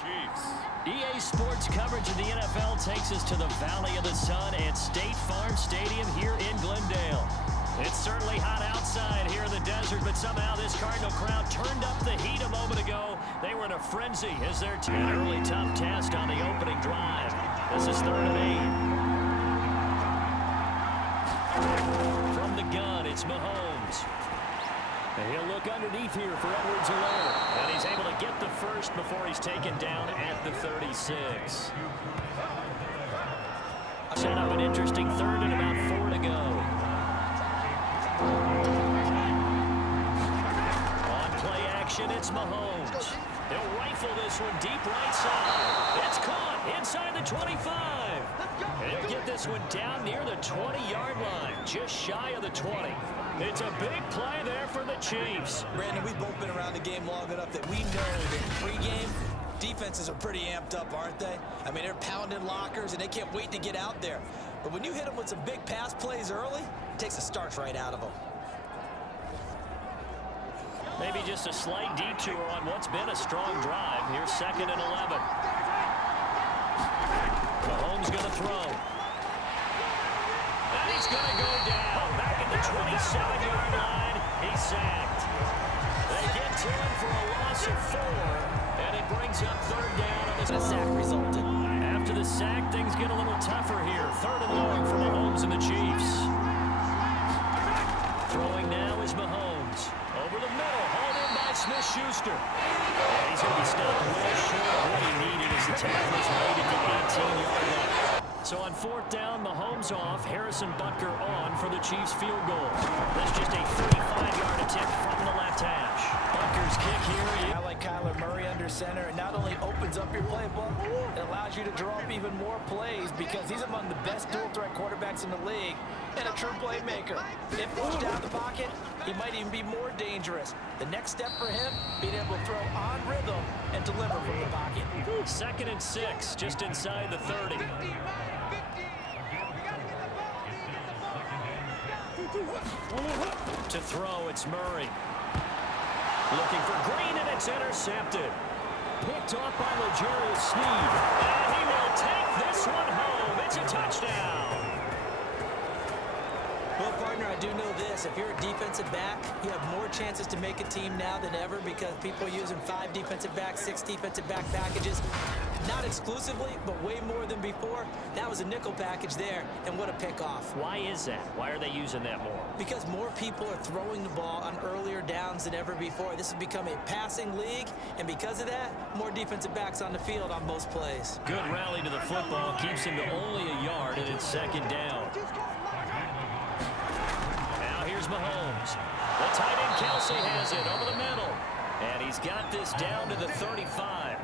Chiefs. EA Sports coverage of the NFL takes us to the Valley of the Sun at State Farm Stadium here in Glendale. It's certainly hot outside here in the desert, but somehow this Cardinal crowd turned up the heat a moment ago. They were in a frenzy as their team. An early tough test on the opening drive. This is 3rd and 8. From the gun, it's Mahomes. And he'll look underneath here for Edwards-Helaire. And he's able to get the first before he's taken down at the 36. Set up an interesting 3rd and about 4 to go. On play action, it's Mahomes. They'll rifle this one deep right side. It's caught inside the 25. And he'll get this one down near the 20-yard line, just shy of the 20. It's a big play there for the Chiefs. Brandon, we've both been around the game long enough that we know that pregame, defenses are pretty amped up, aren't they? I mean, they're pounding lockers, and they can't wait to get out there. But when you hit them with some big pass plays early, it takes the starch right out of them. Maybe just a slight detour on what's been a strong drive. Here's 2nd and 11. Mahomes going to throw. And he's going to go down. Back at the 27-yard line. He's sacked. They get to him for a loss of 4. And it brings up 3rd down. On the sack resulted. After the sack, things get a little tougher here. 3rd and long for Mahomes and the Chiefs. Throwing now is Mahomes. Over the middle, hauled in by Smith-Schuster. He's going to be stopped well short of what he needed as the tackle is made at the 18-yard line. So on 4th down, Mahomes off, Harrison Butker on for the Chiefs field goal. That's just a 35-yard attempt from the left hash. Butker's kick here. I like Kyler Murray under center. It not only opens up your playbook, it allows you to draw up even more plays because he's among the best dual-threat quarterbacks in the league and a true playmaker. If pushed out of the pocket, he might even be more dangerous. The next step for him, being able to throw on rhythm and deliver from the pocket. 2nd and 6, just inside the 30. To throw, it's Murray. Looking for Green, and it's intercepted. Picked off by L'Jarius Sneed. And he will take this one home. It's a touchdown. Well, partner, I do know this. If you're a defensive back, you have more chances to make a team now than ever because people are using 5 defensive backs, 6 defensive back packages. Not exclusively, but way more than before. That was a nickel package there, and what a pickoff. Why is that? Why are they using that more? Because more people are throwing the ball on earlier downs than ever before. This has become a passing league, and because of that, more defensive backs on the field on most plays. Good rally to the football. Keeps him to only a yard, and it's 2nd down. Now here's Mahomes. The tight end Kelsey has it over the middle. And he's got this down to the 35.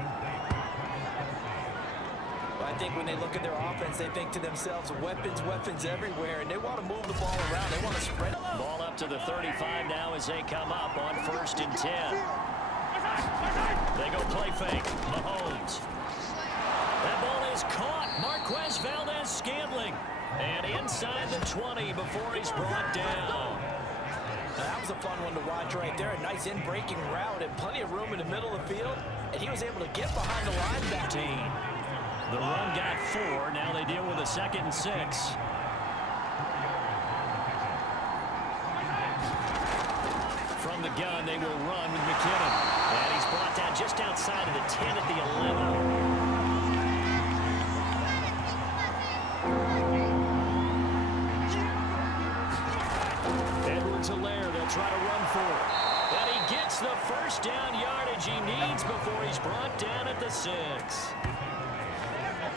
I think when they look at their offense, they think to themselves, weapons, weapons everywhere, and they want to move the ball around. They want to spread it. Ball up to the 35 now as they come up on 1st and 10. They go play fake. Mahomes. That ball is caught. Marquez Valdez-Scantling. And inside the 20 before he's brought down. That was a fun one to watch right there. A nice in-breaking route and plenty of room in the middle of the field. And he was able to get behind the linebacker. The run got 4. Now they deal with a 2nd and 6. From the gun, they will run with McKinnon. And he's brought down just outside of the 10 at the 11. Edwards-Helaire, they'll try to run for it. And he gets the 1st down yardage he needs before he's brought down at the 6.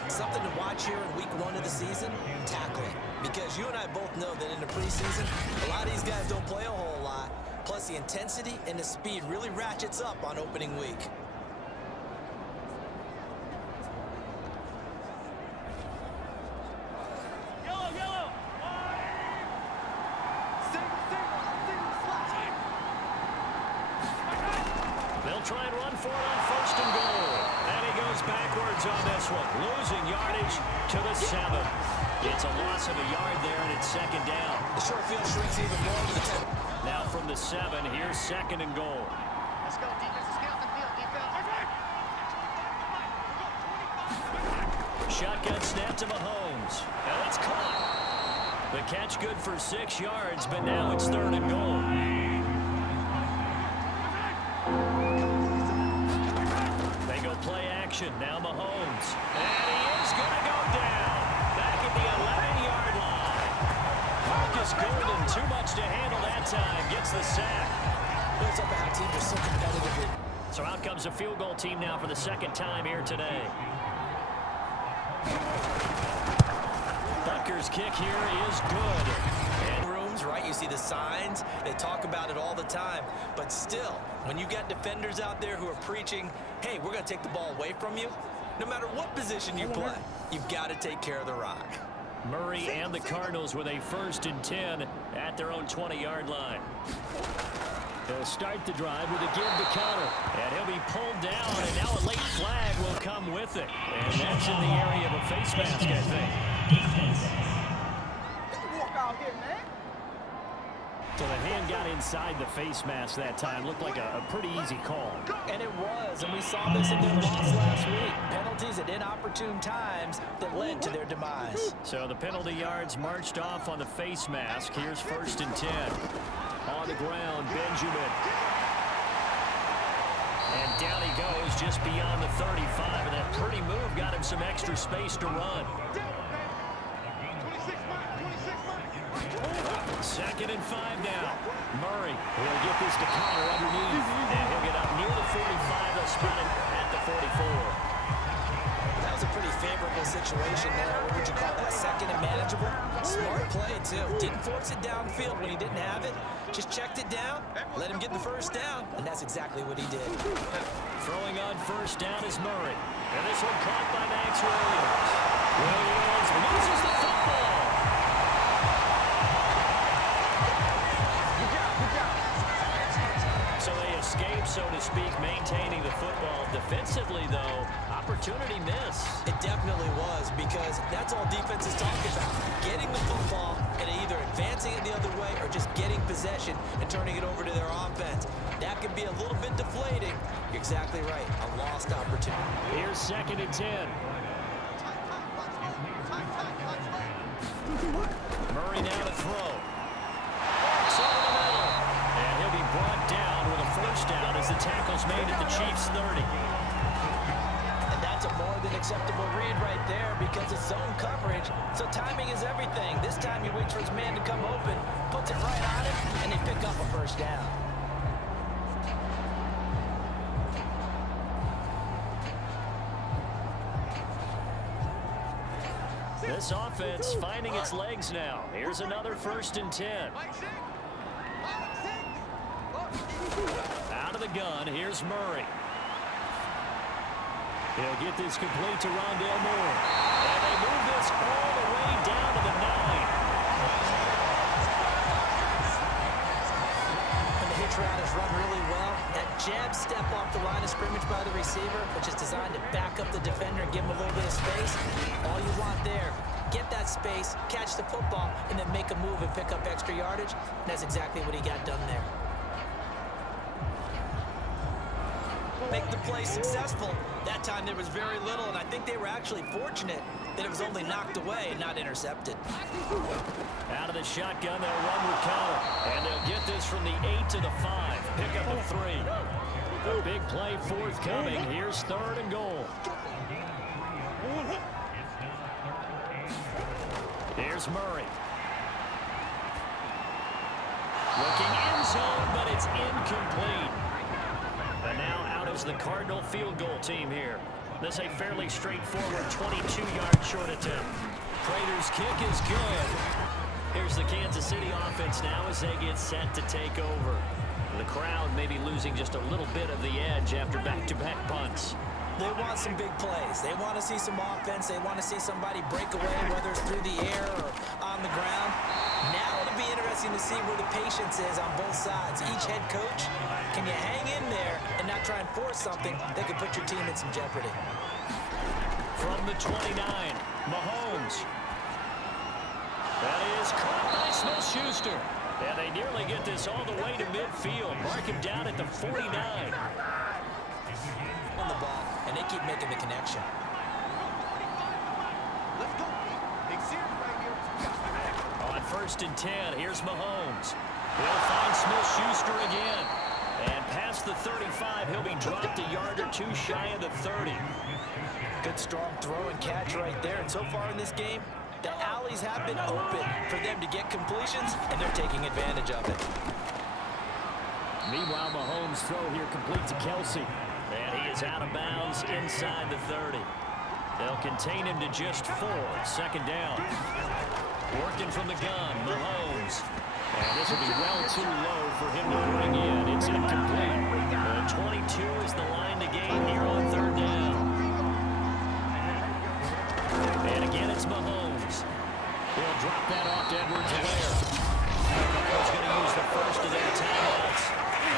Something to watch here in week 1 of the season, tackling. Because you and I both know that in the preseason, a lot of these guys don't play a whole lot. Plus the intensity and the speed really ratchets up on opening week. They'll try and run for it on 1st and goal. And he goes backwards on this one, losing yardage to the 7. It's a loss of a yard there, and it's 2nd down. The short field shrinks even more to the 10. Now from the 7, here's 2nd and goal. Let's go, defense. Let's get off the field, defense. shotgun snap to Mahomes. And it's caught. The catch good for 6 yards, but now it's 3rd and goal. They go play action. Now Mahomes. And he is going to go down. Back at the 11-yard line. Marcus Golden, too much to handle that time. Gets the sack. Those upper half teams are so competitive. So out comes a field goal team now for the 2nd time here today. Butker's kick here is good. And rooms, right? You see the signs. They talk about it all the time. But still, when you got defenders out there who are preaching, hey, we're going to take the ball away from you, no matter what position you play, you've got to take care of the rock. Murray and the Cardinals with a 1st and 10 at their own 20-yard line. They'll start the drive with a give to Connor. And he'll be pulled down, and now a late flag will come with it. And that's in the area of a face mask, I think. Walk out here, man. So the hand got inside the face mask that time. Looked like a pretty easy call. And it was, and we saw this in their loss last week. Penalties at inopportune times that led to their demise. So the penalty yards marched off on the face mask. Here's 1st and 10. On the ground, Benjamin. And down he goes just beyond the 35. And that pretty move got him some extra space to run. 2nd and 5 now. Murray will get this to Connor underneath. And he'll get up near the 45. They'll spot him at the 44. That was a pretty favorable situation there. What would you call that? 2nd and manageable? Smart play, too. Didn't force it downfield when he didn't have it. Just checked it down, let him get the 1st down, and that's exactly what he did. Throwing on 1st down is Murray. And this one caught by Max Williams. Williams loses the football. So they escape, so to speak, maintaining the football. Defensively, though, opportunity miss. It definitely was, because that's all defense is talking about. Getting the football and either advancing it the other way or just getting possession and turning it over to their offense. That can be a little bit deflating. You're exactly right. A lost opportunity. Here's 2nd and 10. Murray now to throw. Over the middle. And he'll be brought down with a 1st down as the tackle's made at the Chiefs' 30. And that's a more than acceptable read right there, because it's zone coverage. So timing is everything. This time he waits for his man to come open, puts it right on him, and they pick up a 1st down. This offense finding its legs now. Here's another 1st and 10. Out of the gun, here's Murray. He'll get this complete to Rondale Moore. And they move this all the way down to the 9. And the hitch route is run really well. That jab step off the line of scrimmage by the receiver, which is designed to back up the defender and give him a little bit of space. All you want there, get that space, catch the football, and then make a move and pick up extra yardage. And that's exactly what he got done there. Make the play successful. That time there was very little, and I think they were actually fortunate that it was only knocked away and not intercepted. Out of the shotgun, they'll run with Connor. And they'll get this from the 8 to the 5. Pick up a 3. A big play forthcoming. Here's 3rd and goal. Here's Murray. Looking end zone, but it's incomplete. And now out is the Cardinal field goal team here. This is a fairly straightforward 22-yard short attempt. Prater's kick is good. Here's the Kansas City offense now as they get set to take over. The crowd may be losing just a little bit of the edge after back-to-back punts. They want some big plays. They want to see some offense. They want to see somebody break away, whether it's through the air or on the ground. Now it'll be interesting to see where the patience is on both sides. Each head coach, can you hang in there and not try and force something that could put your team in some jeopardy? From the 29, Mahomes. That is caught by Smith-Schuster. And they nearly get this all the way to midfield. Mark him down at the 49. On the ball, and they keep making the connection. On 1st and 10, here's Mahomes. He'll find Smith-Schuster again. And past the 35, he'll be dropped a yard or two shy of the 30. Good strong throw and catch right there. And so far in this game, the alleys have been open for them to get completions, and they're taking advantage of it. Meanwhile, Mahomes' throw here complete to Kelsey. And he is out of bounds inside the 30. They'll contain him to just 4. 2nd down. Working from the gun, Mahomes. And this will be well too low for him to bring in. It's incomplete. 22 is the line to gain here on 3rd down. And again, it's Mahomes. He'll drop that off to Edwards-Helaire. The Cardinals going to use the first of their timeouts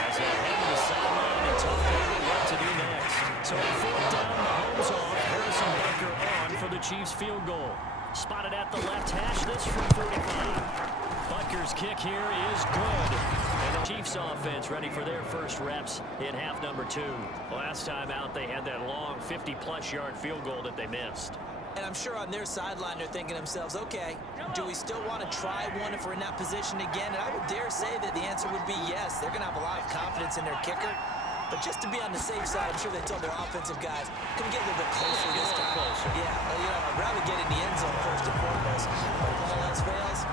as they head to the sideline and talk over what to do next. So on 4th down, Mahomes off. Harrison Butker on for the Chiefs field goal. Spotted at the left hash, this from 45. Butker's kick here is good. And the Chiefs offense ready for their first reps in half number 2. Last time out, they had that long 50-plus yard field goal that they missed. And I'm sure on their sideline they're thinking to themselves, okay, do we still want to try one if we're in that position again? And I would dare say that the answer would be yes. They're going to have a lot of confidence in their kicker. But just to be on the safe side, I'm sure they told their offensive guys, can we get a little bit closer this time? Yeah, well, you know, I'd rather get in the end zone first and foremost. But if all else fails,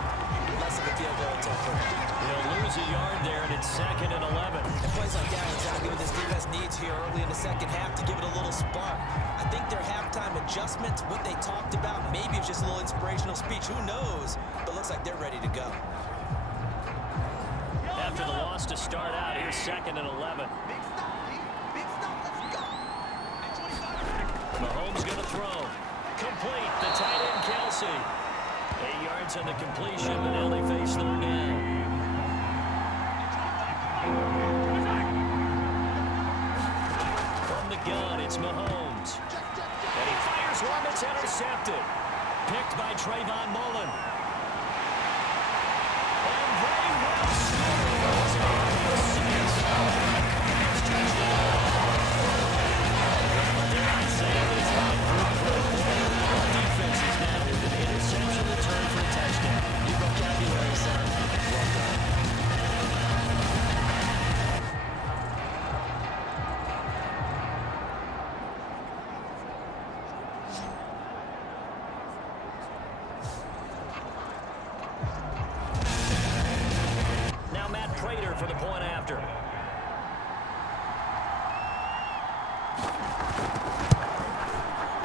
less of a field goal attempt for them. They'll lose a yard there, and it's 2nd and 11. And plays like that exactly what this defense needs here early in the second half to give it a little spark. I think their halftime adjustments, what they talked about, maybe it's just a little inspirational speech. Who knows? But looks like they're ready to go. After the loss to start out, here's 2nd and 11. Mahomes going to throw. Complete. The tight end, Kelsey. 8 yards on the completion, but now they face 3rd down. From the gun, it's Mahomes. And he fires one that's intercepted. Picked by Trayvon Mullen. And they will score. Defense is now with an interception return for a touchdown. Your vocabulary, son. Well done. Now Matt Prater for the point after.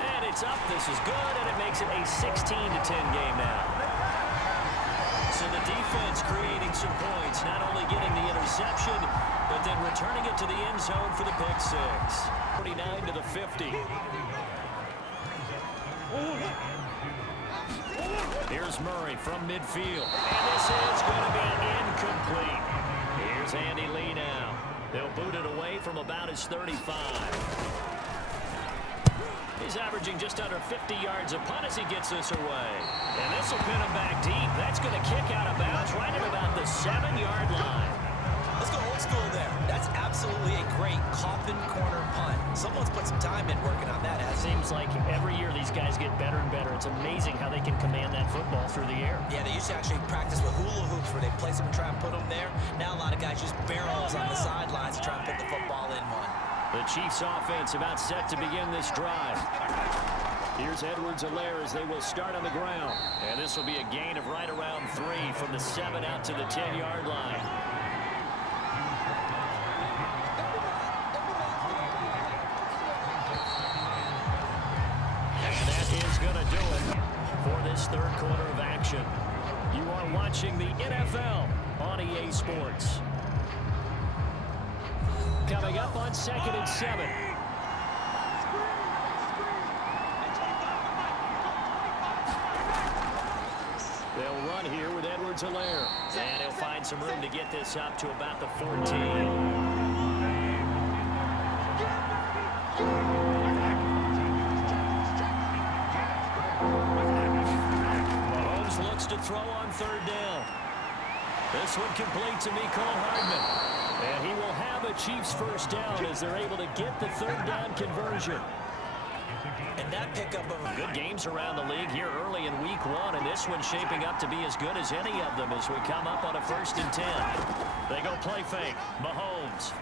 And it's up. This is good, and it makes it a 16-10 game now. So the defense creating some points, not only getting the interception, but then returning it to the end zone for the pick 6. 49 to the 50. Here's Murray from midfield. And this is going to be incomplete. Here's Andy Lee now. They'll boot it away from about his 35. He's averaging just under 50 yards a punt as he gets this away. And this will pin him back deep. That's going to kick out of bounds right at about the 7-yard line. Let's go old school there. That's absolutely a great coffin corner punt. Someone's put some time in working on that. It seems like every year these guys get better and better. It's amazing how they can command that football through the air. Yeah, they used to actually practice with hula hoops where they place them and try and put them there. Now a lot of guys use barrels on the sidelines to try and put the football in one. The Chiefs offense about set to begin this drive. Here's Edwards-Helaire as they will start on the ground. And this will be a gain of right around 3 from the 7 out to the 10-yard line. And that is going to do it for this 3rd quarter of action. You are watching the NFL on EA Sports. Coming up on 2nd and 7. They'll run here with Edwards-Helaire. And he'll find some room to get this up to about the 14. Looks to throw on 3rd down. This one complete to Mecole Hardman. And he will have a Chiefs first down as they're able to get the 3rd down conversion. And that pickup of a good games around the league here early in week 1, and this one's shaping up to be as good as any of them as we come up on a 1st and 10. They go play fake. Mahomes.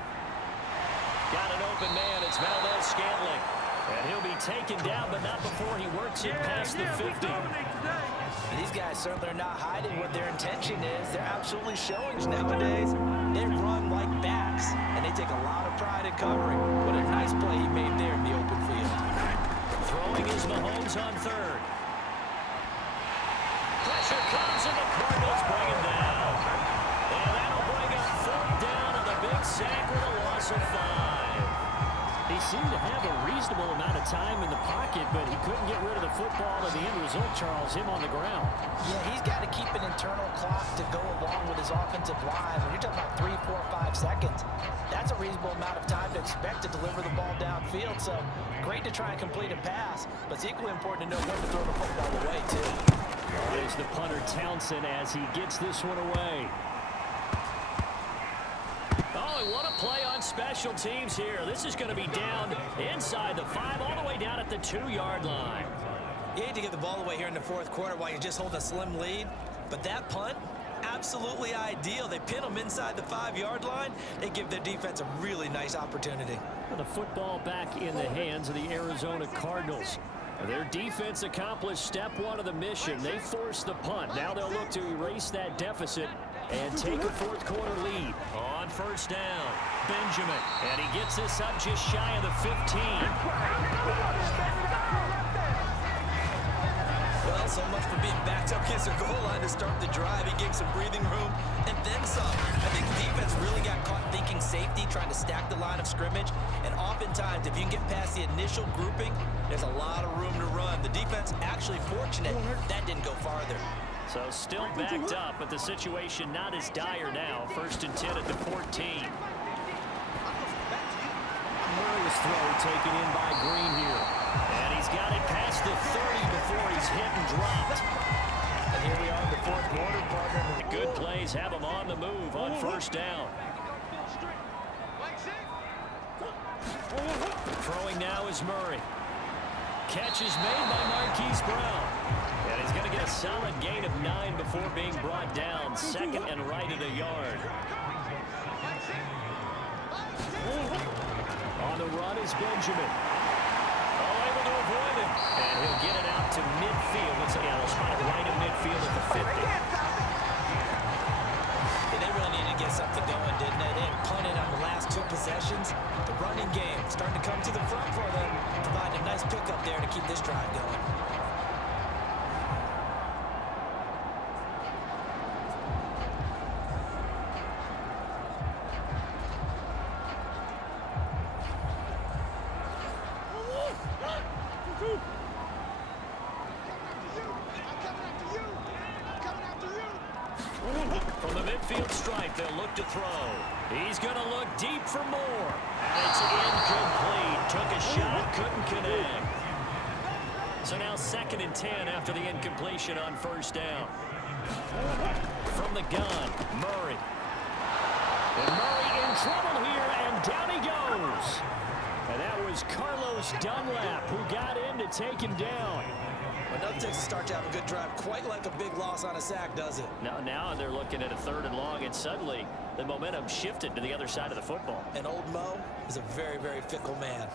Got an open man. It's Valdez-Scantling. And he'll be taken down, but not before he works it past the 50. These guys certainly are not hiding what their intention is. They're absolutely showing nowadays. They run like backs, and they take a lot of pride in covering. What a nice play he made there in the open field. Throwing is Mahomes on 3rd. Pressure comes, and the Cardinals bring him down. And that'll bring up 4th down on the big sack with a loss of 5. He seemed to have a reasonable amount of time in the pocket, but he couldn't get rid of the football, and the end result, Charles, him on the ground. Yeah, he's got to keep an internal clock to go along with his offensive line. When you're talking about 3, 4, 5 seconds, that's a reasonable amount of time to expect to deliver the ball downfield. So great to try and complete a pass, but it's equally important to know when to throw the football away, too. There's the punter, Townsend, as he gets this one away. Oh, what a play on special teams here. This is going to be down inside the 5, all the way down at the 2-yard line. You hate to give the ball away here in the 4th quarter while you just hold a slim lead, but that punt, absolutely ideal. They pin them inside the 5-yard line. They give their defense a really nice opportunity. The football back in the hands of the Arizona Cardinals. Their defense accomplished step 1 of the mission. They forced the punt. Now they'll look to erase that deficit and take a 4th quarter lead. On 1st down, Benjamin. And he gets this up just shy of the 15. Well, so much for being backed up against their goal line to start the drive. He gave some breathing room and then some. I think the defense really got caught thinking safety, trying to stack the line of scrimmage. And oftentimes, if you can get past the initial grouping, there's a lot of room to run. The defense actually fortunate that didn't go farther. So still backed up, but the situation not as dire now. 1st and 10 at the 14. Murray's throw taken in by Green here. And he's got it past the 30 before he's hit and dropped. And here we are in the 4th quarter, partner. The good plays have him on the move on 1st down. Throwing now is Murray. Catch is made by Marquise Brown. And he's going to get a solid gain of 9 before being brought down. 2nd and right at a yard. On the run is Benjamin. Oh, able to avoid him. And he'll get it out to midfield. Looks like he'll spot it right in midfield at the 50. Yeah, they really needed to get something going, didn't they? They had punted on the last 2 possessions. The running game starting to come to the front for them, providing a nice pickup there to keep this drive going. From the midfield stripe, they'll look to throw. He's going to look deep for more. And it's incomplete. Took a shot, couldn't connect. So now 2nd and 10 after the incompletion on 1st down. From the gun, Murray. And Murray in trouble here, and down he goes. And that was Carlos Dunlap who got in to take him down. Another Texas start to have a good drive, quite like a big loss on a sack, does it? Now they're looking at a 3rd and long, and suddenly the momentum shifted to the other side of the football. And old Mo is a very, very fickle man.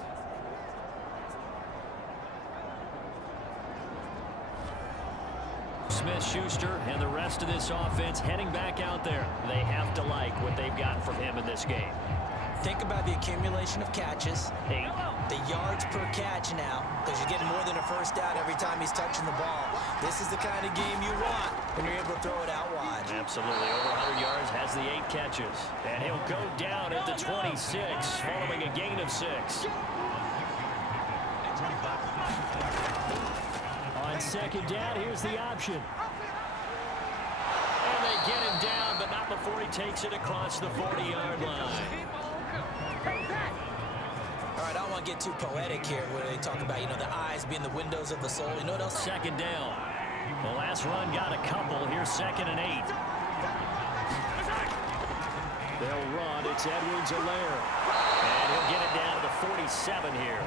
Smith-Schuster and the rest of this offense heading back out there. They have to like what they've gotten from him in this game. Think about the accumulation of catches. 8. The yards per catch now, because you're getting more than a 1st down every time he's touching the ball. This is the kind of game you want when you're able to throw it out wide. Absolutely. Over 100 yards, has the 8 catches. And he'll go down at the 26, following a gain of 6. On 2nd down, here's the option. And they get him down, but not before he takes it across the 40-yard line. All right, I don't want to get too poetic here where they talk about, the eyes being the windows of the soul. You know what else? 2nd down. The last run got a couple. Here's 2nd and 8. They'll run. It's Edwards-Helaire. And he'll get it down to the 47 here.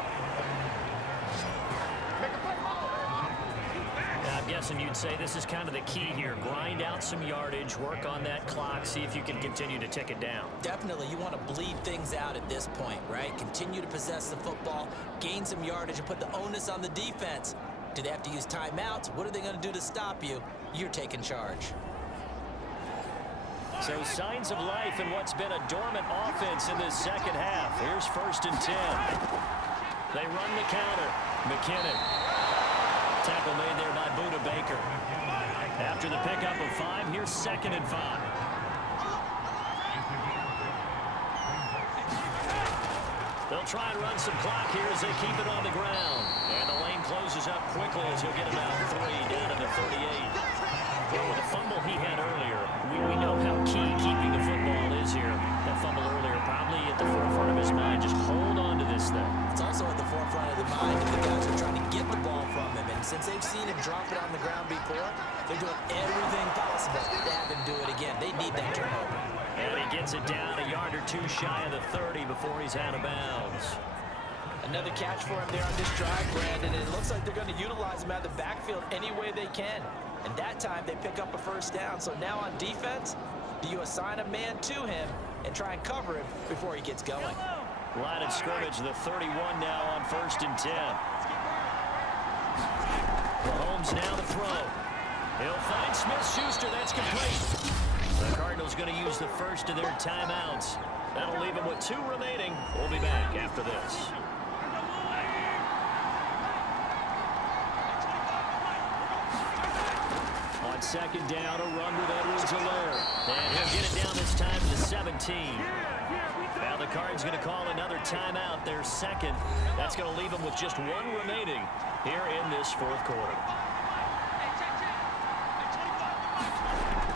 Jason, you'd say this is kind of the key here. Grind out some yardage, work on that clock, see if you can continue to tick it down. Definitely, you want to bleed things out at this point, right? Continue to possess the football, gain some yardage, and put the onus on the defense. Do they have to use timeouts? What are they going to do to stop you? You're taking charge. So signs of life in what's been a dormant offense in this second half. Here's 1st and 10. They run the counter. McKinnon. Tackle made there by Buda Baker. After the pickup of 5, here's 2nd and 5. They'll try and run some clock here as they keep it on the ground. And the lane closes up quickly as he'll get about 3 down to the 38. Well, with the fumble he had earlier, we know how key keeping the football is here. That fumble earlier probably at the forefront of his mind. Just hold on to this thing. It's also at the forefront of the mind of the guys who are trying to get the ball from him. And since they've seen him drop it on the ground before, they're doing everything possible to have him do it again. They need that turnover. And he gets it down a yard or two shy of the 30 before he's out of bounds. Another catch for him there on this drive, Brandon. And it looks like they're going to utilize him out of the backfield any way they can. And that time they pick up a 1st down. So now on defense, do you assign a man to him and try and cover him before he gets going? Line of scrimmage, the 31 now on 1st and 10. Mahomes now to throw. He'll find Smith-Schuster. That's complete. The Cardinals going to use the first of their timeouts. That'll leave them with 2 remaining. We'll be back after this. On 2nd down, a run with Edwards-Helaire. And he'll get it down this time to the 17. Now the Cards going to call another timeout, their 2nd. That's going to leave them with just 1 remaining here in this 4th quarter.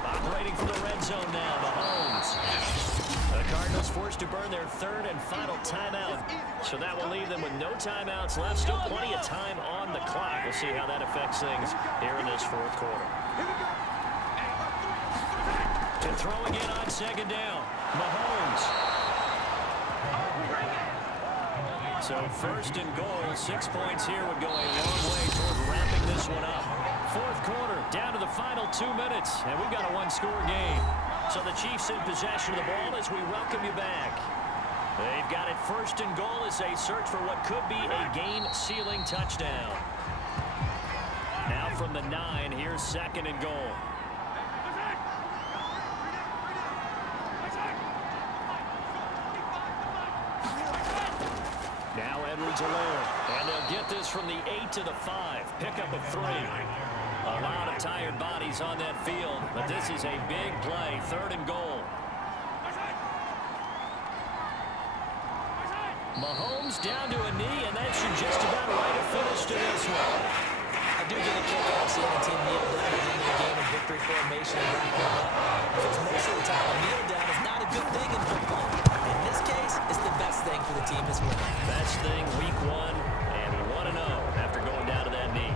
Operating from the red zone now, Mahomes. The Cardinals forced to burn their 3rd and final timeout. So that will leave them with no timeouts left. Still plenty of time on the clock. We'll see how that affects things here in this 4th quarter. To throw again on 2nd down. Mahomes. So 1st and goal. 6 points here would go a long way toward wrapping this one up. 4th quarter, down to the final 2 minutes, and we've got a 1-score game. So the Chiefs in possession of the ball as we welcome you back. They've got it 1st and goal as they search for what could be a game-sealing touchdown. Now from the 9, here's 2nd and goal. Now Edwards-Helaire, and they'll get this from the 8 to the 5. Pickup of 3. A lot of tired bodies on that field, but this is a big play. 3rd and goal. Mahomes down to a knee, and that should just about write a finish to this one. I do get a kick out of seeing a team kneel down at the end of the game in victory formation and wrap it up. Because most of the time, a kneel down is not a good thing in football. In this case, it's the best thing for the team as well. Best thing week 1, and 1-0 after going down to that knee.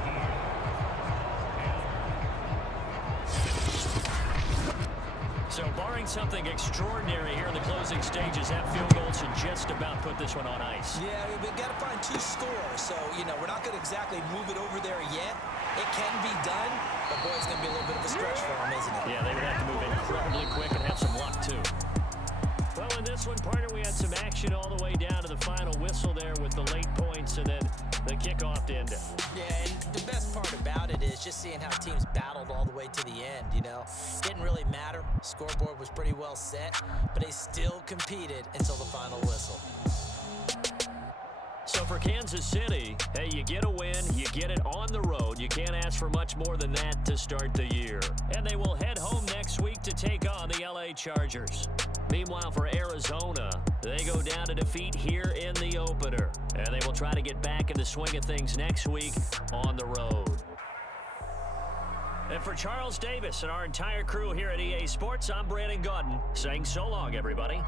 So barring something extraordinary here in the closing stages, that field goal should just about put this one on ice. Yeah, we've got to find 2 scores. So, we're not going to exactly move it over there yet. It can be done, but boy, it's going to be a little bit of a stretch for them, isn't it? Yeah, they would have to move incredibly quick and have some luck, too. Well, in this one, partner, we had some action all the way down to the final whistle there with the late points and then the kickoff to end it. Yeah, and the best part about it is just seeing how teams battled all the way to the end, Didn't really matter. Scoreboard was pretty well set, but they still competed until the final whistle. So for Kansas City, hey, you get a win, you get it on the road. You can't ask for much more than that to start the year. And they will head home next week to take on the LA Chargers. Meanwhile, for Arizona, they go down to defeat here in the opener. And they will try to get back in the swing of things next week on the road. And for Charles Davis and our entire crew here at EA Sports, I'm Brandon Gaudin saying so long, everybody.